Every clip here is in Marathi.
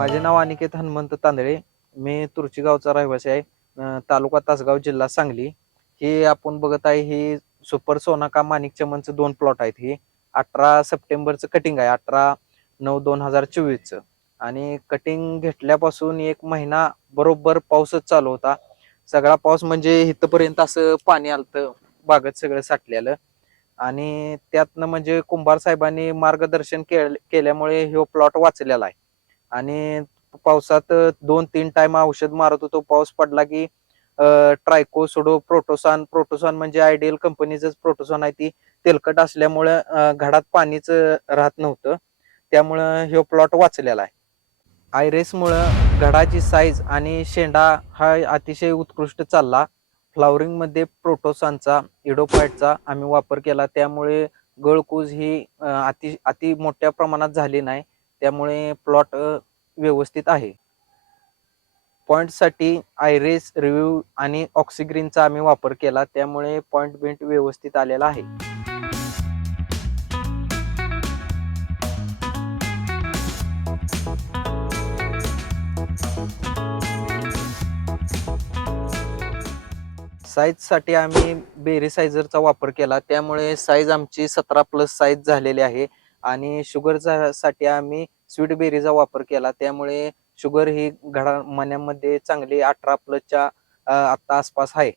माझे नाव अनिकेत हनुमंत तांदळे. मी तुरची गावचा रहिवासी आहे. तालुका तासगाव जिल्हा सांगली. हे आपण बघत आहे हे सुपर सोनाका माणिक चमनचं दोन प्लॉट आहेत. हे अठरा सप्टेंबरचं कटिंग आहे. अठरा नऊ दोन हजार चोवीसचं. आणि कटिंग घेतल्यापासून एक महिना बरोबर पाऊसच चालू होता. सगळा पाऊस म्हणजे इथपर्यंत असं पाणी आलतं. बागत सगळं साठलेलं. आणि त्यातनं म्हणजे कुंभार साहेबांनी मार्गदर्शन केल्यामुळे हे प्लॉट वाचलेला आहे. आणि पावसात दोन तीन टाइम औषध मारत होतो. पाऊस पडला की ट्रायको सोडो प्रोटोसान प्रोटोसान म्हणजे आयडियल कंपनीच प्रोटोसान आहे ती तेलकट असल्यामुळे घडात पाणीच राहत नव्हतं. त्यामुळं हे प्लॉट वाचलेला आहे. आयरेसमुळं घडाची साईज आणि शेंडा हा अतिशय उत्कृष्ट चालला. फ्लावरिंगमध्ये प्रोटोसानचा इडोफाईटचा आम्ही वापर केला. त्यामुळे गळकूज ही अति अति मोठ्या प्रमाणात झाली नाही. त्यामुळे प्लॉट व्यवस्थित आहे. पॉइंटसाठी आयरेस रिव्ह्यू आणि ऑक्सिग्रीनचा आम्ही वापर केला. त्यामुळे पॉइंट बिंट व्यवस्थित आलेला आहे. साईजसाठी आम्ही बेरी सायझरचा वापर केला. त्यामुळे साईज आमची सतरा प्लस साईज झालेली आहे. आणि शुगरचा साठी आम्ही स्वीट बेरीचा वापर केला. त्यामुळे शुगर ही घडा मन्यामध्ये चांगली अठरा प्लसच्या आता आसपास आहे.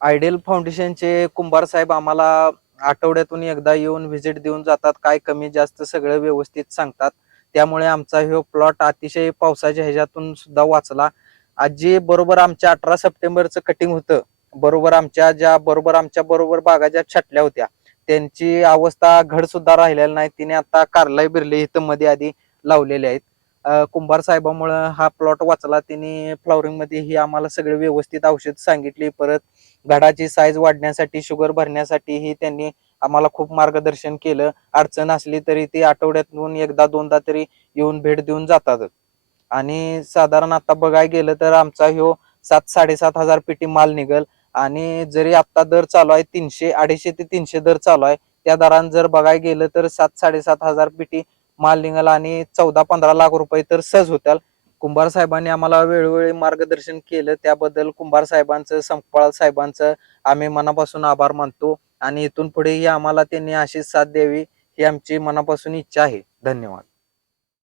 आयडियल फाउंडेशनचे कुंभार साहेब आम्हाला आठवड्यातून एकदा येऊन व्हिजिट देऊन जातात. काय कमी जास्त सगळं व्यवस्थित सांगतात. त्यामुळे आमचा हा प्लॉट अतिशय पावसाच्या ह्याच्यातून सुद्धा वाचला. आजी बरोबर आमच्या अठरा सप्टेंबरचं कटिंग होतं. बरोबर आमच्या ज्या बरोबर आमच्या बरोबर बागा ज्या छाटल्या होत्या. त्यांची अवस्था घड सुद्धा राहिलेली नाही. तिने आता कारलाई बिरले इथं मध्ये आधी लावलेले आहेत. कुंभार साहेबामुळं हा प्लॉट वाचला. तिने फ्लॉवरिंगमध्ये ही आम्हाला सगळे व्यवस्थित औषध सांगितली. परत घडाची साईज वाढण्यासाठी शुगर भरण्यासाठी ही त्यांनी आम्हाला खूप मार्गदर्शन केलं. अडचण असली तरी ती आठवड्यातून एकदा दोनदा तरी येऊन भेट देऊन जातात. आणि साधारण आता बघायला गेलं तर आमचा ह्यो सात साडेसात हजार पेटी माल निघल. आणि जरी आता दर चालू आहे तीनशे अडीचशे ते तीनशे दर चालू आहे त्या दरान जर बघायला गेलं तर सात साडेसात हजार पेटी माल निघाल आणि चौदा पंधरा लाख रुपये तर सहज होत्याल. कुंभार साहेबांनी आम्हाला वेळोवेळी मार्गदर्शन केलं. त्याबद्दल कुंभार साहेबांचं संपाळ साहेबांचं आम्ही मनापासून आभार मानतो आणि इथून पुढेही आम्हाला त्यांनी अशीच साथ द्यावी ही आमची मनापासून इच्छा आहे. धन्यवाद.